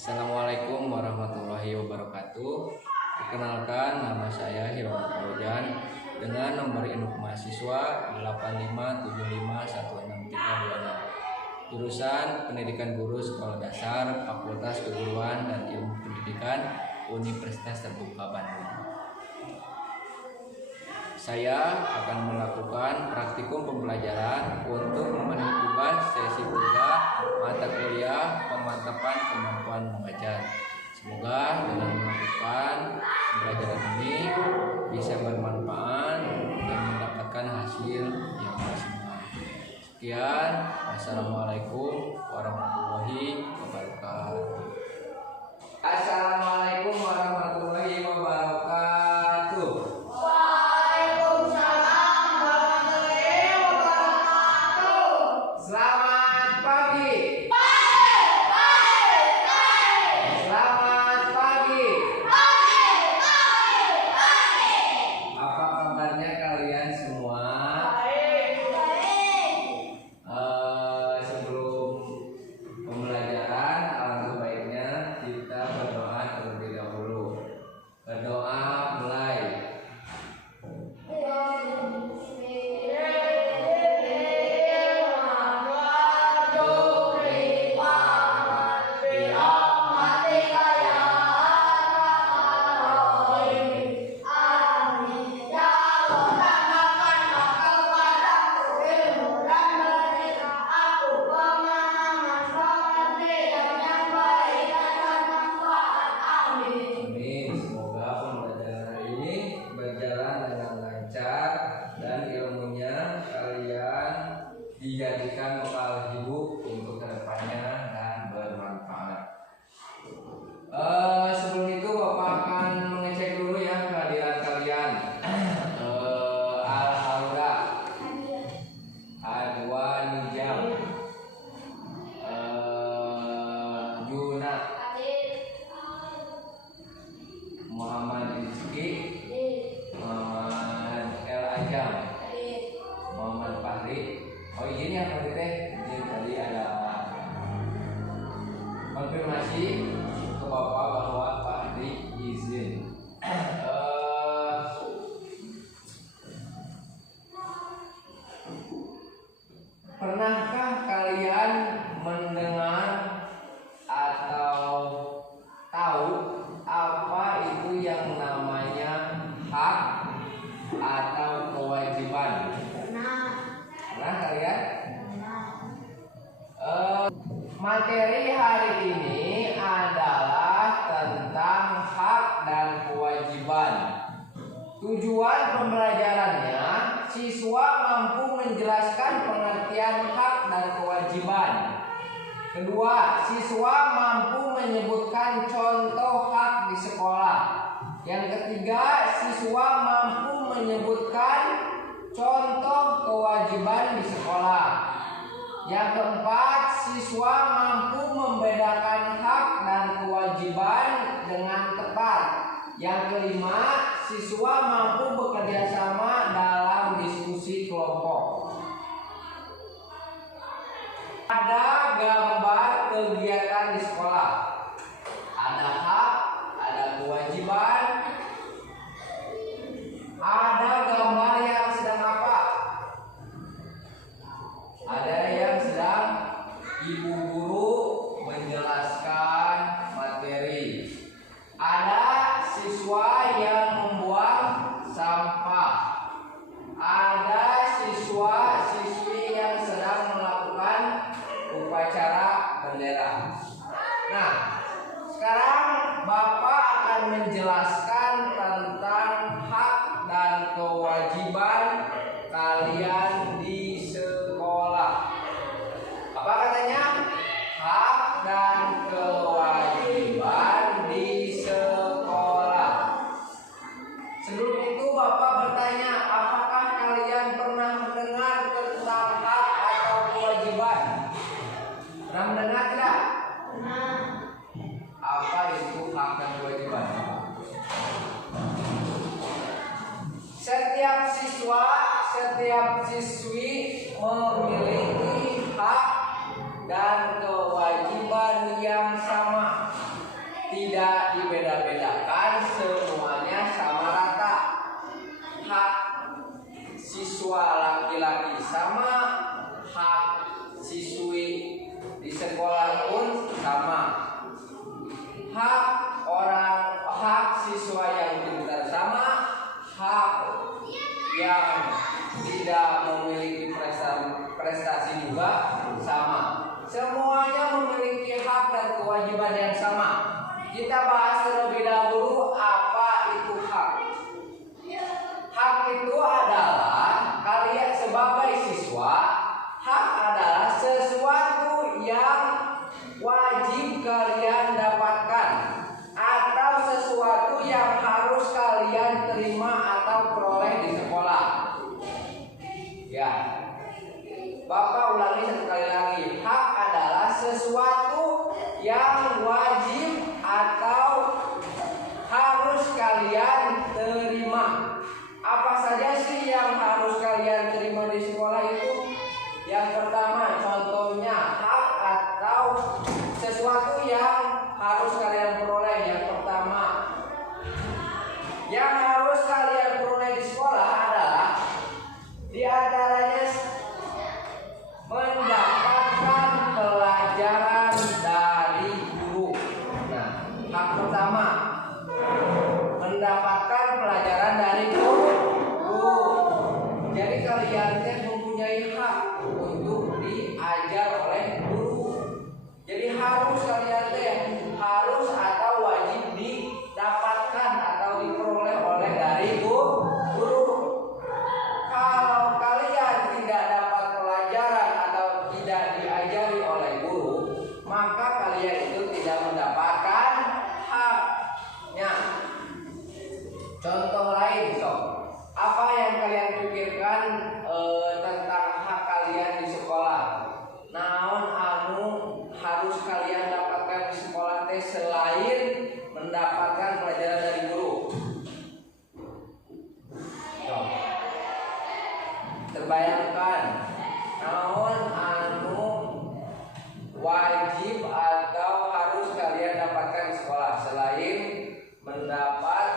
Assalamualaikum warahmatullahi wabarakatuh. Perkenalkan, nama saya Hirwan Fauzan dengan nomor induk mahasiswa 85751636. Jurusan Pendidikan Guru Sekolah Dasar, Fakultas Keguruan dan Ilmu Pendidikan, Universitas Terbuka Bandung. Saya akan melakukan praktikum pembelajaran untuk memenuhi tugas sesi 3 mata kuliah pemantapan kemampuan mengajar. Semoga dengan melakukan pembelajaran ini bisa bermanfaat dan mendapatkan hasil yang maksimal. Sekian, wassalamualaikum warahmatullahi wabarakatuh. Assalamualaikum warahmatullahi wabarakatuh. Selamat pagi. Selamat pagi. Apa kabarnya kalian semua? Sebelum pembelajaran, alangkah baiknya kita berdoa terlebih dahulu. Berdoa mulai. Dijadikan bekal hidup untuk kedepannya dan bermanfaat. Sebelum itu Bapak akan mengecek dulu ya kehadiran kalian. Al-Hauda, Adwa Nijam, Juna, Muhammad Rizki, Muhammad El Ajam, Muhammad Fahri. Oh izin ya Pak Teh, izin tadi ada konfirmasi ke Bapak bahwa Pak Adi izin. Pernahkah kalian mendengar atau tahu apa itu yang namanya hak atau kewajiban? Pernah kalian? Materi hari ini adalah tentang hak dan kewajiban. Tujuan pembelajarannya, siswa mampu menjelaskan pengertian hak dan kewajiban. Kedua, siswa mampu menyebutkan contoh hak di sekolah. Yang ketiga, siswa mampu menyebutkan contoh kewajiban di sekolah. Yang keempat, siswa mampu membedakan hak dan kewajiban dengan tepat. Yang kelima, siswa mampu bekerja sama dalam diskusi kelompok. Ada gambar kegiatan di sekolah. Ada hak, ada kewajiban. Ada gambar yang sedang apa? Ada yang sedang ibu guru menjelaskan materi. Ada siswa yang membuang sampah. Ada siswa-siswi yang sedang melakukan upacara bendera. Nah, sekarang Bapak akan menjelaskan tentang hak dan kewajiban kalian di sekolah. Apa katanya? Hak dan kewajiban di sekolah. Sebelum itu Bapak bertanya, apakah kalian pernah mendengar tentang hak atau kewajiban? Pernah mendengar tidak? Pernah. Apa itu hak dan kewajiban? Setiap siswa, setiap siswi memiliki hak dan kewajiban wajib kalian dapatkan atau sesuatu yang harus kalian terima atau peroleh di sekolah. Ya, Bapak ulangi sekali lagi. Hak adalah sesuatu yang wajib atau harus kalian terima. Apa saja sih yang harus kalian terima di sekolah itu? Yang pertama, contohnya hak atau sesuatu yang harus kalian peroleh. Yang pertama, yang harus kalian peroleh di sekolah adalah di antaranya mendapatkan pelajaran dari guru. Nah, hak pertama mendapatkan pelajaran dari guru. Jadi kalian mempunyai hak untuk diajar oleh guru. Jadi harus kalian harus atau wajib didapatkan atau diperoleh oleh dari guru. Kalau kalian tidak dapat pelajaran atau tidak diajari oleh guru, maka kalian itu tidak mendapatkan haknya. Contoh lain, apa yang kalian pikirkan tentang hak kalian di sekolah? Naon anu harus kalian dapatkan di sekolah teh selain mendapatkan pelajaran dari guru? Terbayangkan naon anu wajib atau harus kalian dapatkan di sekolah selain mendapat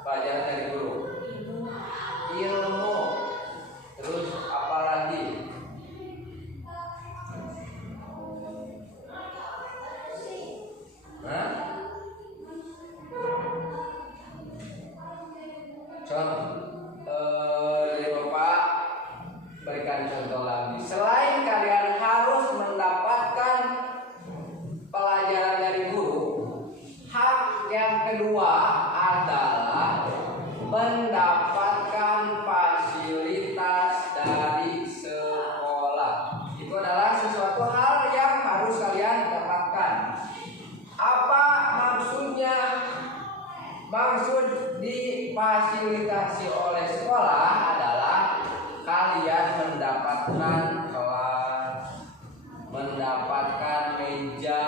pelajaran dari guru? Ilmu. Terus apa lagi? Dari Bapak berikan contoh lagi. Selain kalian harus mendapatkan pelajaran dari guru, hak yang kedua adalah mendapatkan fasilitas dari sekolah. Itu adalah sesuatu hal yang harus kalian dapatkan. Apa maksudnya? Maksud difasilitasi oleh sekolah adalah kalian mendapatkan kelas, mendapatkan meja,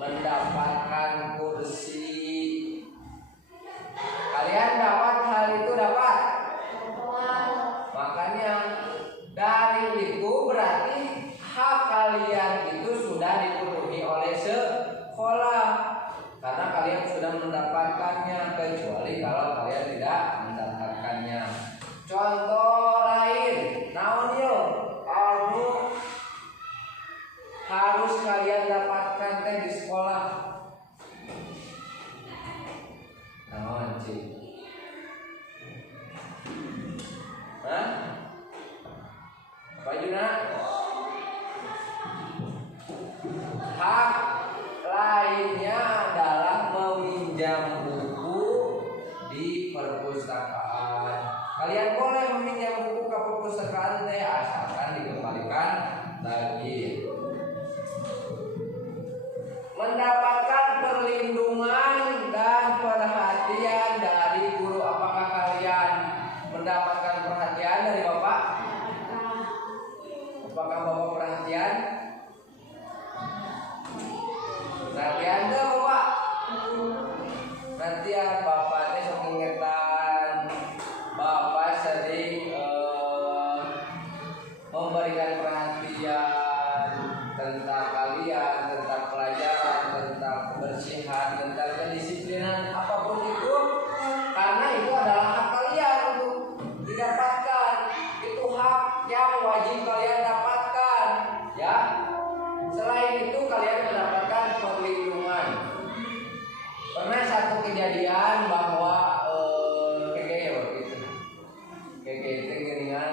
mendapatkan kursi. Kalian dapat hal itu dapat? Makanya dari itu berarti hak kalian itu sudah dipenuhi oleh sekolah. Karena kalian sudah mendapatkannya, kecuali kalau kalian tidak mendapatkannya. Contoh lain, naon yo anu harus kalian dapatkan teh di sekolah? Naon sih? Hah? Apa Juna? Hak lainnya adalah meminjam buku di perpustakaan. Kalian boleh meminjam buku ke perpustakaan teh asalkan dikembalikan lagi. Mendapatkan perlindungan dan perhatian dari guru. Apakah kalian mendapatkan perhatian dari Bapak? Apakah Bapak perhatian? Perhatian tuh Bapak. Perhatian Bapak teh sok ingetan. Bapak sering memberikan perhatian tentang kalian, tentang pelajaran, tentang kebersihan, tentang kedisiplinan apapun itu, karena itu adalah hak kalian untuk didapatkan. Itu hak yang wajib kalian dapatkan, ya. Selain itu kalian mendapatkan perlindungan. Pernah satu kejadian bahwa keke waktu itu, keke itu dengan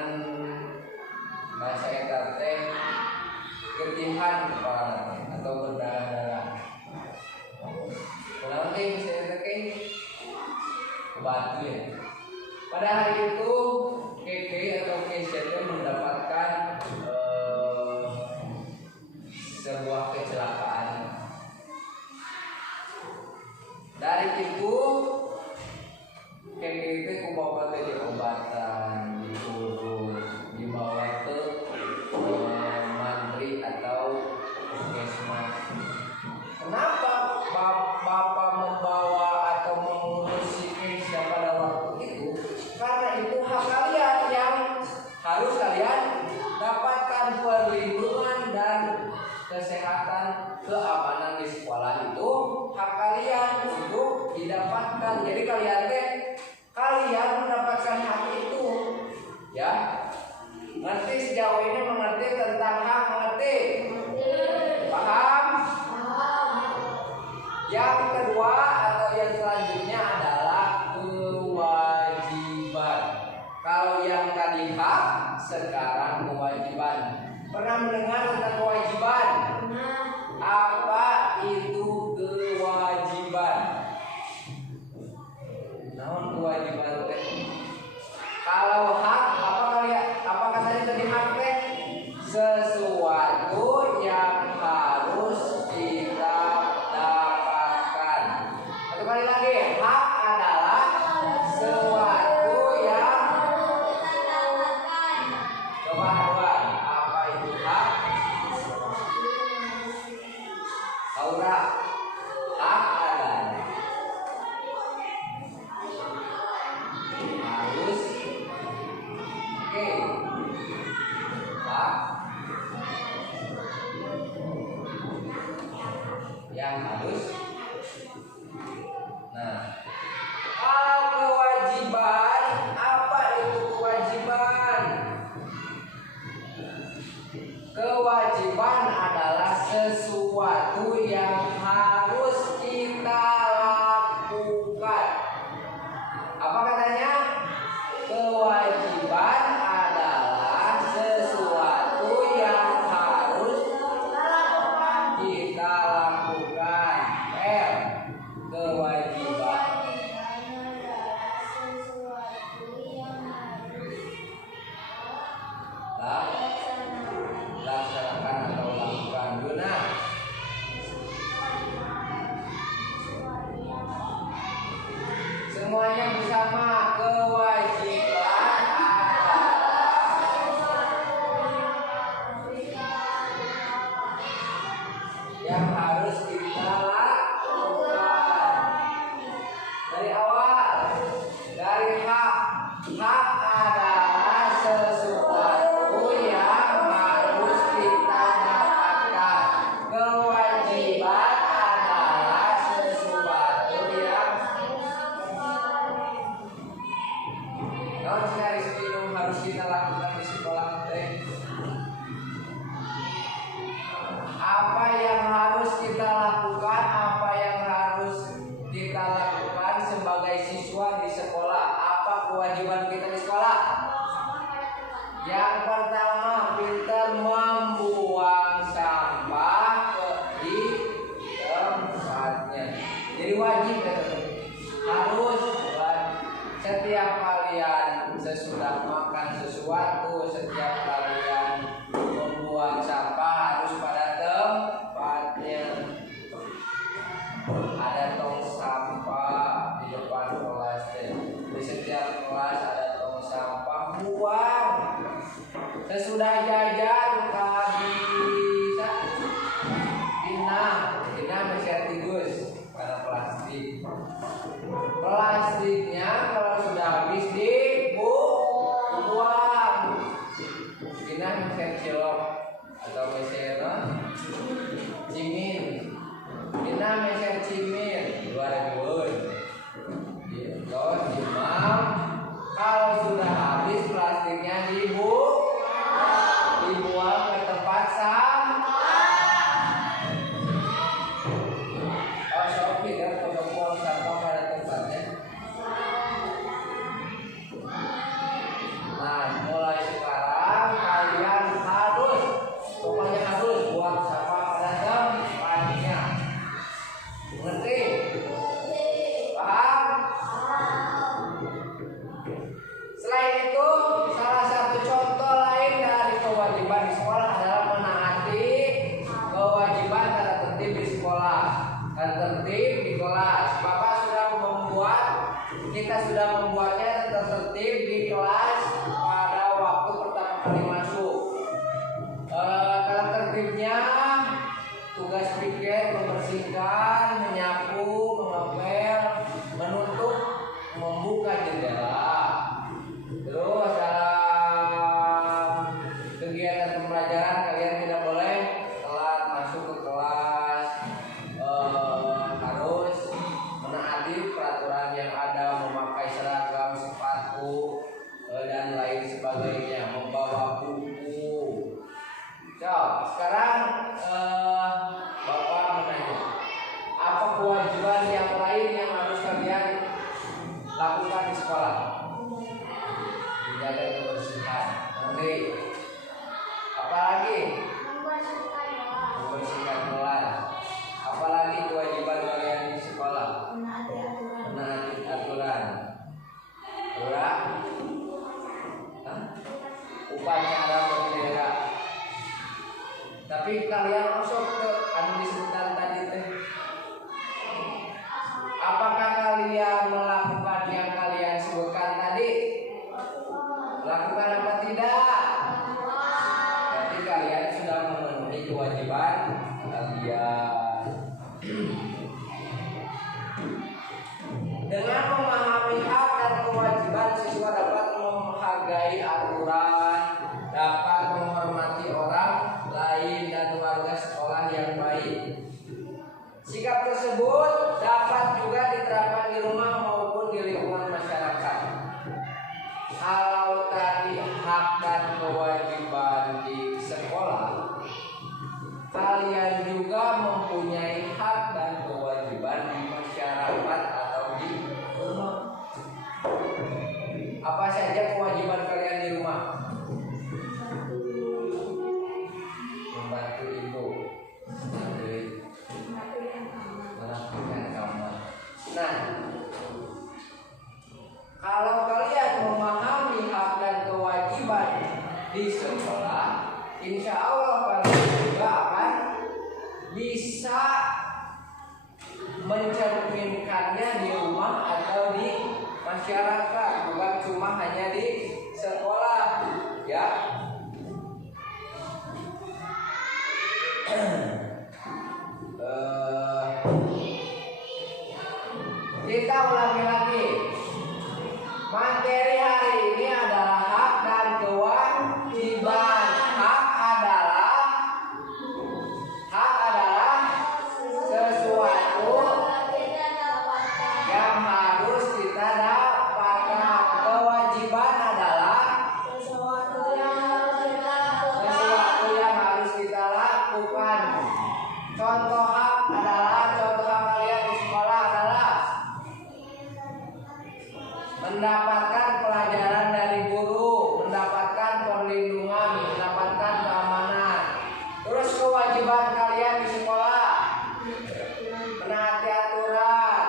bahasa etat teh ketihan kepala atau berdarah-darah. Kenapa saya keke batu ya? Pada hari itu keke atau keke mendapatkan sebuah kecelakaan keamanan di sekolah itu hak kalian untuk didapatkan. Jadi kalian mendapatkan hak itu, ya. Ngerti sejauh ini, mengerti tentang hak, mengerti? Paham? Yang kedua atau yang selanjutnya adalah kewajiban. Kalau yang tadi hak, sekarang kewajiban. Pernah mendengar tentang kewajiban? Apa itu kewajiban? Namun kewajiban teh. Kalau hak, apa katanya tadi hak teh? Sesuatu yang harus kita dapatkan. Satu kali lagi, hak adalah sesuatu yang coba duluan. Apa itu hak? Aura. Hak adalah harus. Oke. Hak yang harus. Nah, kalau kewajiban, apa itu kewajiban? Kewajiban adalah sesuatu yang harus kita lakukan. Apa katanya? Kewajiban adalah sesuatu yang harus kita lakukan. Kewajiban. Laksanakan atau lakukan. Guna. Semuanya bersama. Kewajiban yang harus kita lakukan. Dari awal, dari hak. Hak adalah sesuatu yang harus kita dapatkan. Kewajiban adalah sesuatu yang harus kita lakukan di sekolah. Apa yang harus kita lakukan? Apa yang harus kita lakukan sebagai siswa di sekolah? Apa kewajiban kita di sekolah? Yang pertama, pintar membuang sampah di tempatnya. Jadi wajib, harus. Setiap kalian sesudah makan sesuatu, setiap kalian membuang sampah harus pada tempatnya. Ada tong sampah di depan kelas. Di setiap kelas ada tong sampah, buang. Sesudah jajan bisa Dina mensertigus pada plastik. Plastiknya kalau sudah habis dibuang. Dina mensercilok atau meser cimin. Dina meser cimin 2000. Terus imam kalau sudah habis plastiknya dibuang ke tempat sampah. Oh, Sophie kan buang sampah pada tempatnya. Nah, mulai sekarang kalian harus, pokoknya harus buang sampah pada tempatnya. Mengerti? Paham? Selain itu, salah satu contoh lain dari kewajiban di sekolah adalah menaati kewajiban tata tertib di sekolah. Tata tertib di kelas. Kita sudah membuatnya tata tertib di kelas pada waktu pertama kali masuk. Tata tertibnya tugas piket membersihkan, menyapu, mengepel, menutup, membuka jendela. Terus dalam kegiatan pembelajaran kalian tidak boleh telat masuk ke kelas. santri. Apalagi membersihkan kelas. Apalagi kewajiban kalian di sekolah? Menaati aturan. Upacara bendera. Tapi kalian masuk ke anu disebutkan tadi teh. Apakah kalian melakukan yang kalian sebutkan tadi? Lakukan apa tidak? Berarti kalian sudah memenuhi kewajiban kalian. Dengan memahami hak dan kewajiban, siswa dapat menghargai aturan, dapat menghormati orang lain dan warga sekolah yang baik. Sikap tersebut dapat juga diterapkan di rumah maupun di lingkungan masyarakat. Kalau tadi hak dan kewajiban di sekolah, kalian juga mempunyai hak dan kewajiban di masyarakat atau di rumah. Apa saja kewajiban kalian di rumah? Membantu ibu, merapikan kamar. Nah, kalau kalian memahami hak dan kewajiban di sekolah, insya Allah kalian juga akan bisa mencerminkannya di rumah atau di masyarakat, bukan cuma hanya di sekolah, ya. Kita ulangi lagi. Materi hari ini adalah hak dan kewajiban. Hak adalah sesuatu yang harus kita dapatkan. Kewajiban adalah sesuatu yang harus kita lakukan. Contoh hak kalian di sekolah adalah mendapatkan pelajaran dari guru, mendapatkan perlindungan, mendapatkan keamanan. Terus kewajiban kalian di sekolah, menaati aturan,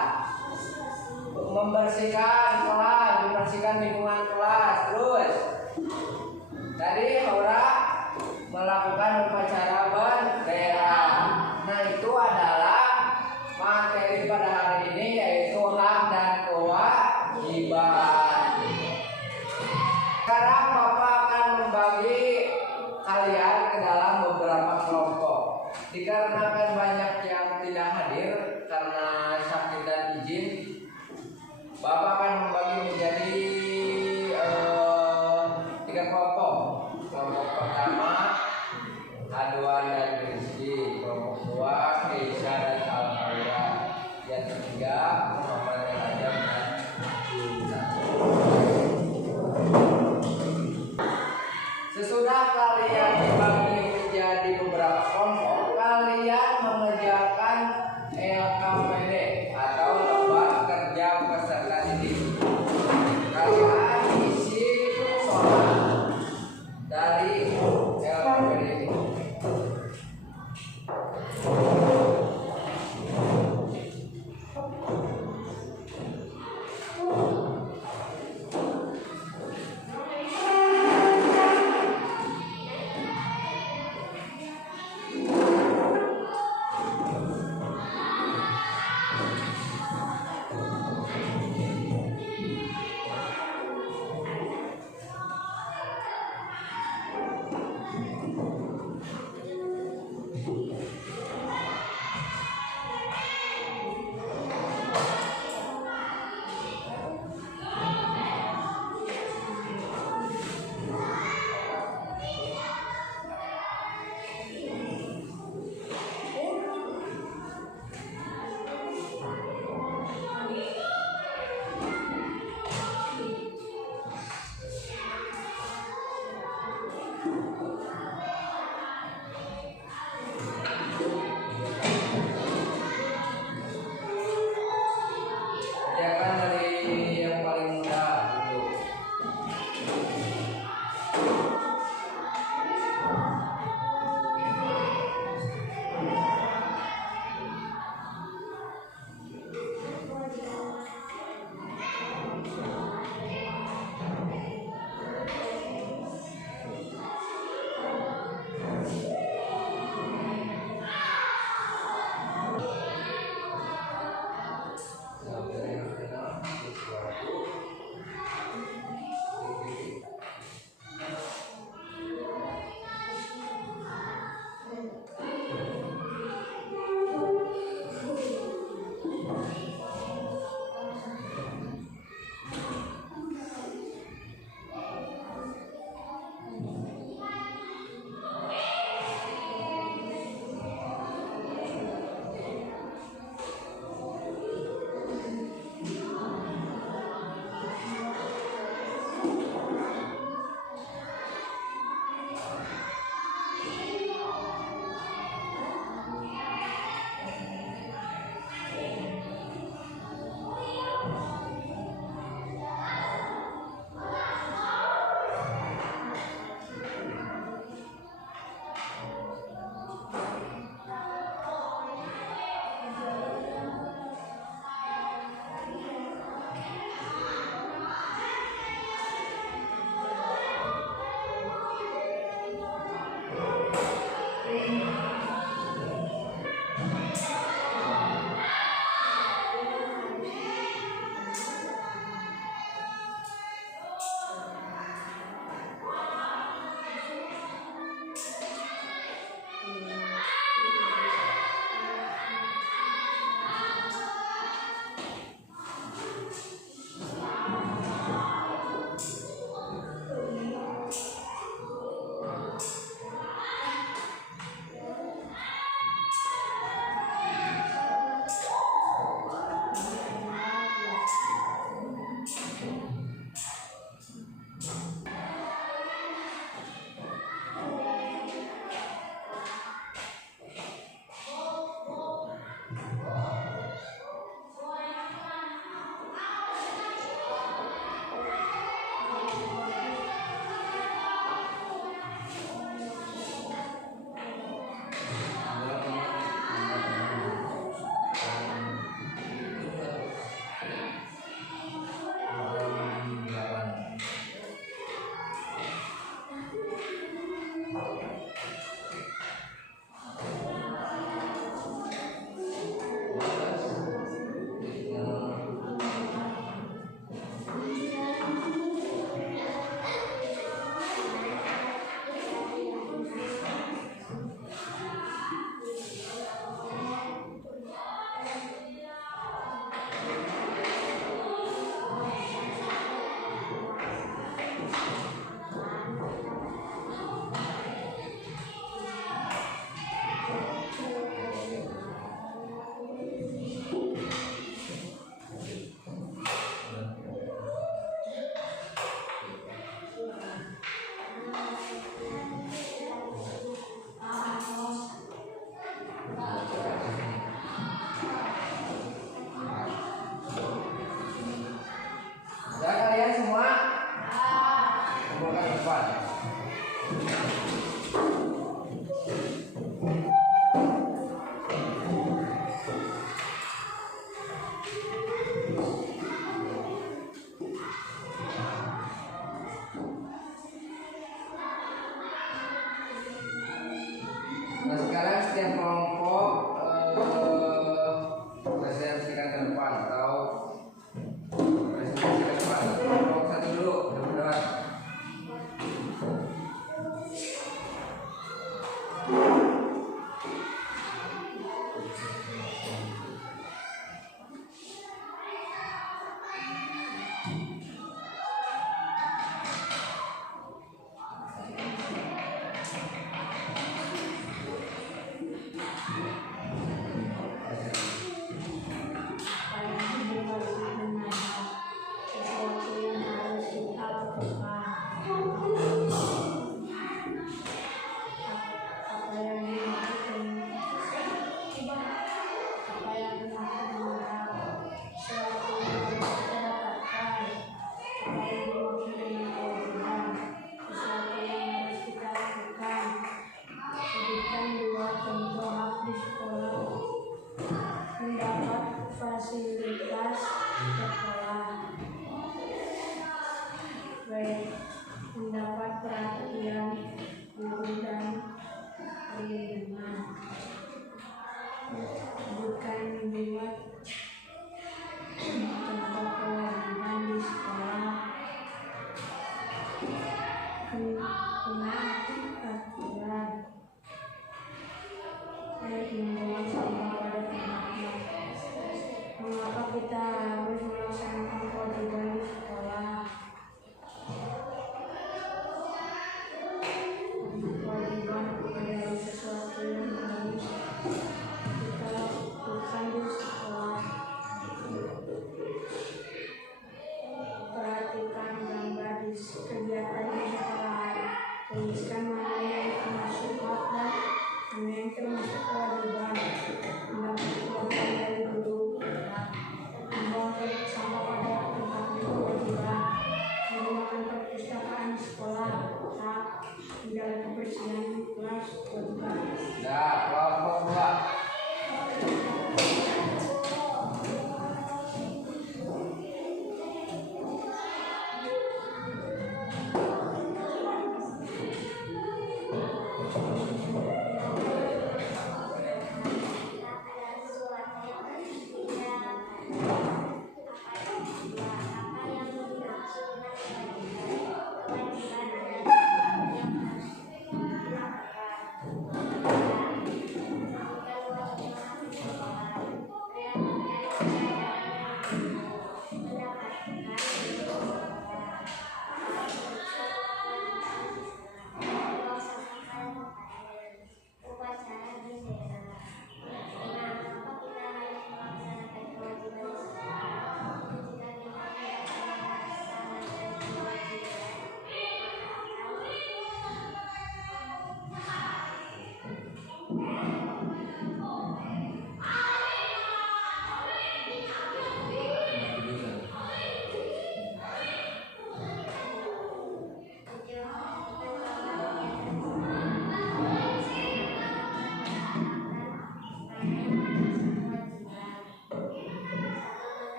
membersihkan kelas, membersihkan lingkungan kelas. Terus tadi melakukan upacara bendera. Nah, itu adalah materi pada hari ini, yaitu hak dan kewajiban. Sekarang Bapak akan membagi kalian ke dalam beberapa kelompok. Dikarenakan banyak yang tidak hadir karena sakit dan izin, Bapak akan membagi menjadi 3 kelompok. Kelompok pertama Adwan dan Rizky, kelompok 2 Keisha dan Alfaira, yang ketiga Muhammad Rajab dan Yunus. Sesudah kalian dibagi menjadi beberapa kelompok, kalian mengerjakan LKPD atau lembar kerja peserta didik. Kalian isi soal dari LKPD ini.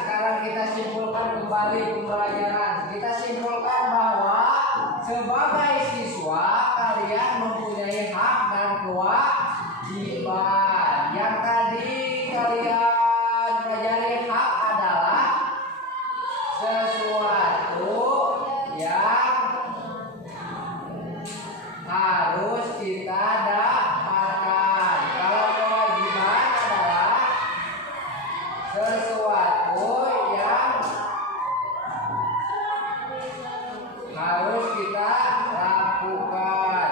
Sekarang kita simpulkan kembali pembelajaran. Kita simpulkan bahwa sebagai siswa kalian mempunyai hak dan kewajiban. Yang tadi kalian pelajari hak adalah sesuatu yang harus kita dapatkan. Kalau kewajiban adalah sesuatu yang harus kita lakukan.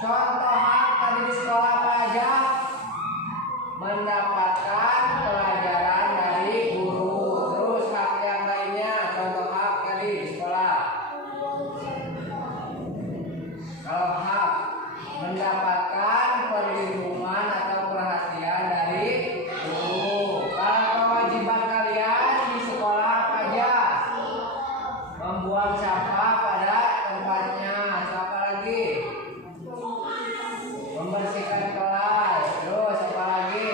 Contoh hak tadi di sekolah apa aja? Mendapatkan pelajaran dari guru. Terus hak yang lainnya, contoh hak tadi di sekolah. Kalau hak mendapatkan perlindungan atau perhatian dari guru. Kalau kewajiban kalian di sekolah apa aja? Membuang sampah pada tempatnya. Apa lagi? Membersihkan kelas. Terus apa lagi?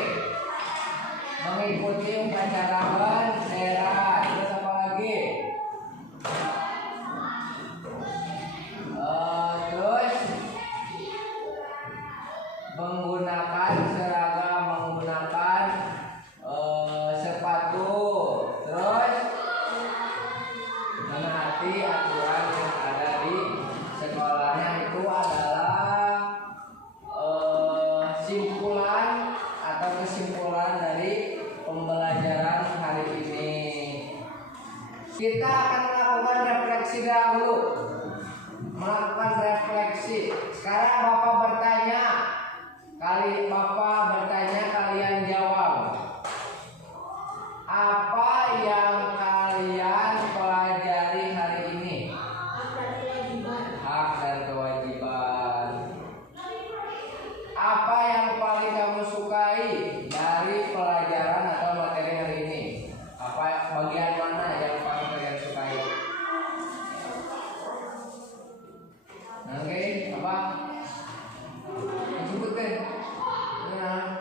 Mengikuti upacara bendera. Terus apa lagi? Terus menggunakan seragam, menggunakan sepatu. Terus menaati aturan yang ada di sekolahnya. Itu adalah simpulan atau kesimpulan dari pembelajaran hari ini. Kita akan melakukan refleksi dahulu. Melakukan refleksi. Sekarang Bapak bertanya, kalian jawab. Apa yang kalian pelajari hari ini? Hak dan kewajiban. Apa yang paling kamu sukai dari pelajaran atau materi hari ini? Apa bagian mana yang paling kalian sukai? Oke, apa? Sebutkan. Nah.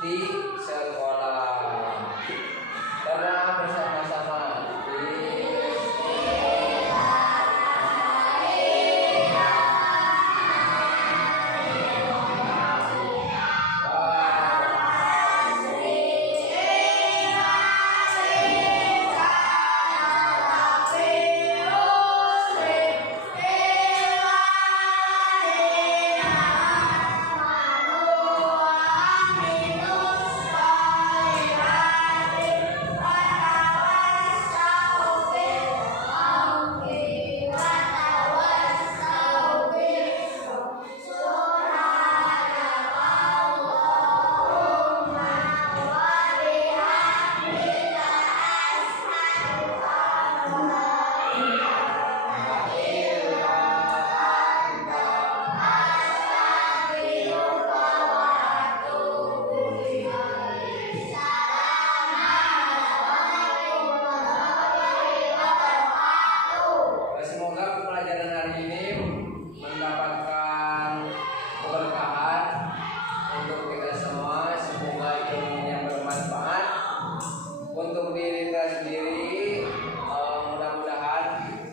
di sekolah. Berdoa bersama-sama. Untuk diri kita sendiri, mudah-mudahan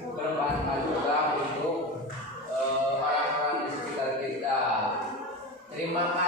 bermanfaat juga untuk orang-orang di sekitar kita. Terima kasih.